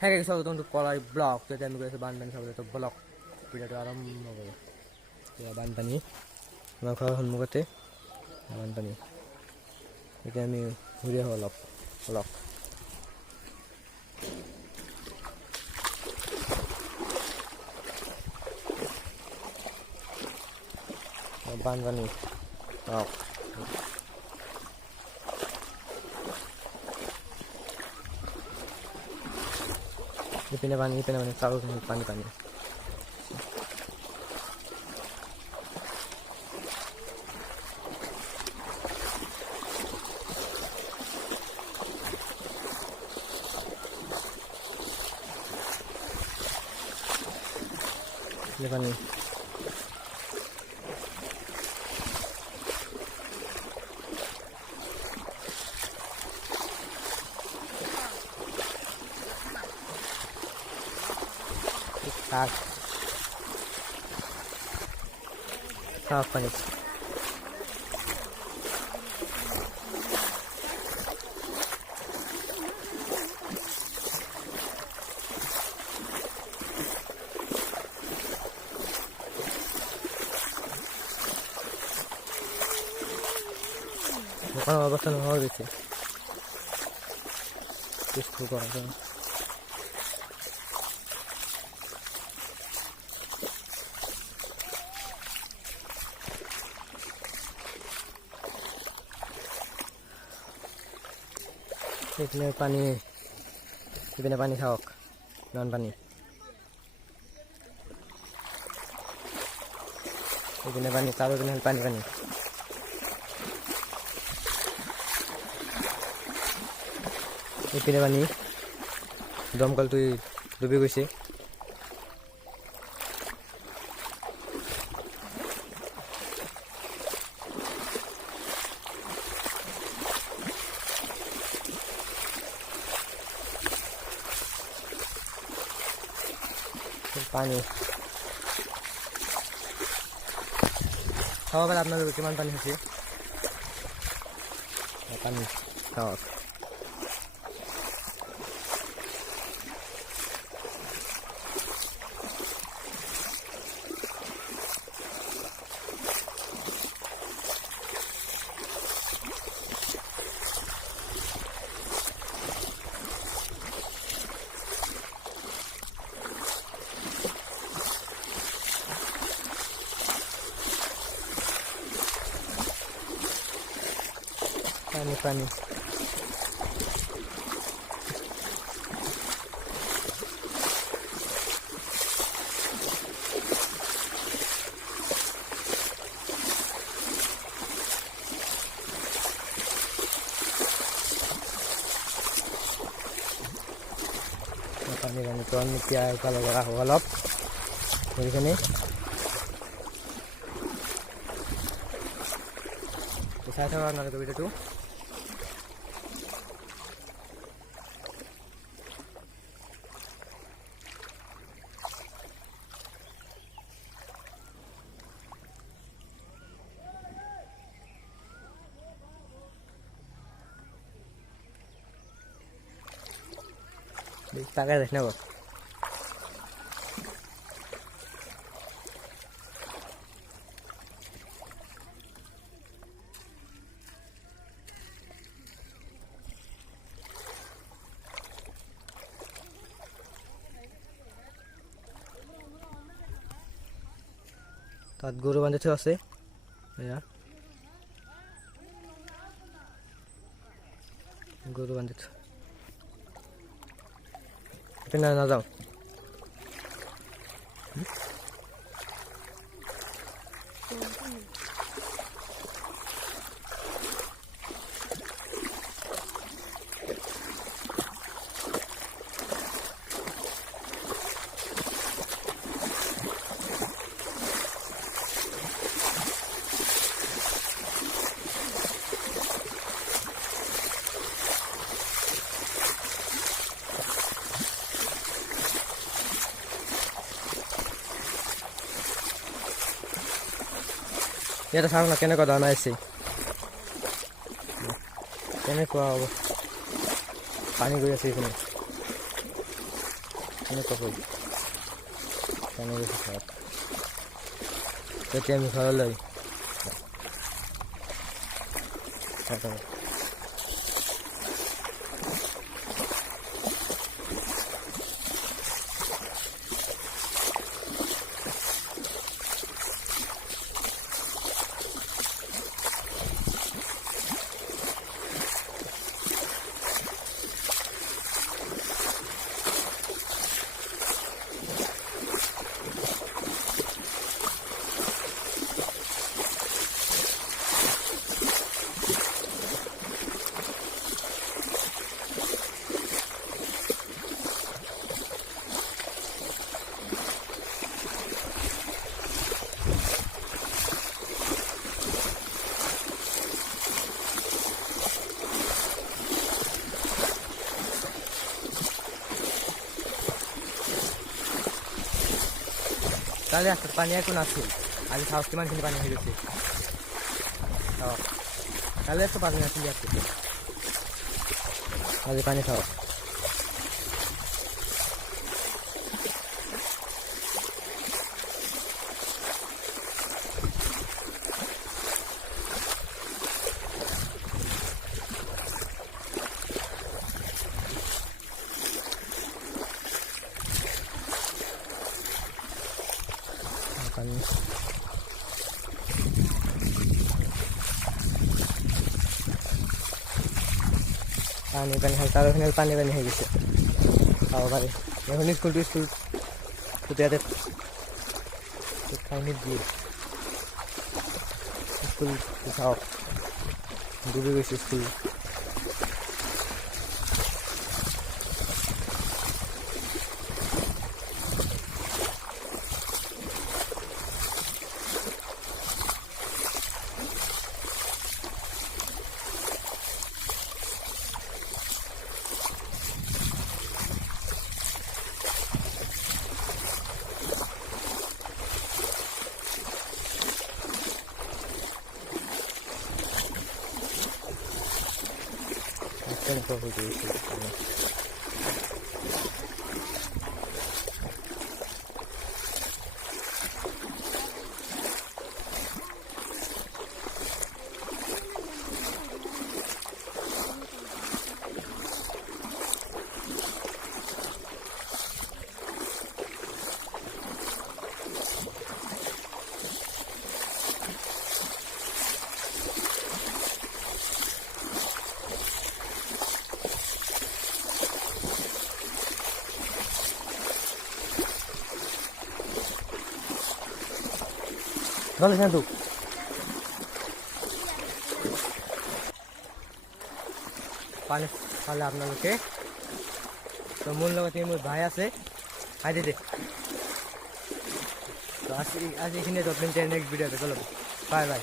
হ্যাঁ গাইস স্বাগতম টু পলাই ব্লগ। যদি আমি কৈছোঁ বানপানী চাবলৈ তো ব্লগ ভিডিঅ'টো আৰম্ভ কৰোঁ। এতিয়া বানপানী আমাৰ ঘৰৰ সন্মুখতে বানপানী। এতিয়া আমি ঘূৰি আহোঁ অলপ ব্লগ। বানপানী ইপিনে পানী চাৰিওপিনে পানী পানী। পানী সাফ পানি। দোকানের অবস্থা হয়ে গেছে কিছু করার জন্য। এখানে পানি এখানে পানি খাওক নন পানি। এখানে পানি চারো এখানে পানি পানি। এখানে পানি দমকলটো ডুবি গৈছে। পানী খাব পাৰে আপোনালোকে কিমান পানী হৈছে পানী খাওক। পানি পানি পানি পানি তো আমি পিয়াজ ভালো করা হোক অলপ এইখানে চাই থাকা আপোনালোকে ভিডিঅ'টো। তাকাই দেখ না তাত গরু বান্ধি থোৱা আছে। গরু বান্ধি থোৱা নাযাওঁ। ইয়াতে চাওক না কেনেকুৱা ধৰণৰ আহিছে, কেনেকুৱা হ'ব পানী গৈ আছে এইখিনি। এনেকুৱা কৰি পানী বেছি খাওক তেতিয়া আমি ঘৰলৈ কালি ৰাস্তাত পানী একো নাছিল আজি চাওক কিমানখিনি পানী হৈ গৈছে চাওক কালি একো পানী নাছিল ইয়াত আজি পানী চাওক পানী পানী পানী হয় চাৰিওফালে পানী পানী হৈ গৈছে খাব পাৰি এখন স্কুল ইয়াতে ঠাইখিনিত দিয়ে স্কুল চাওক ডুবি গৈছে স্কুল তেনেকুৱা হৈ গৈছে Dale, siento. পানী পালে আপোনালোকে তো মোৰ লগতে মোৰ ভাই আছে হাই দে তো আজি এইখিনি নেক্সট ভিডিঅ'তে গ'লো বাই বাই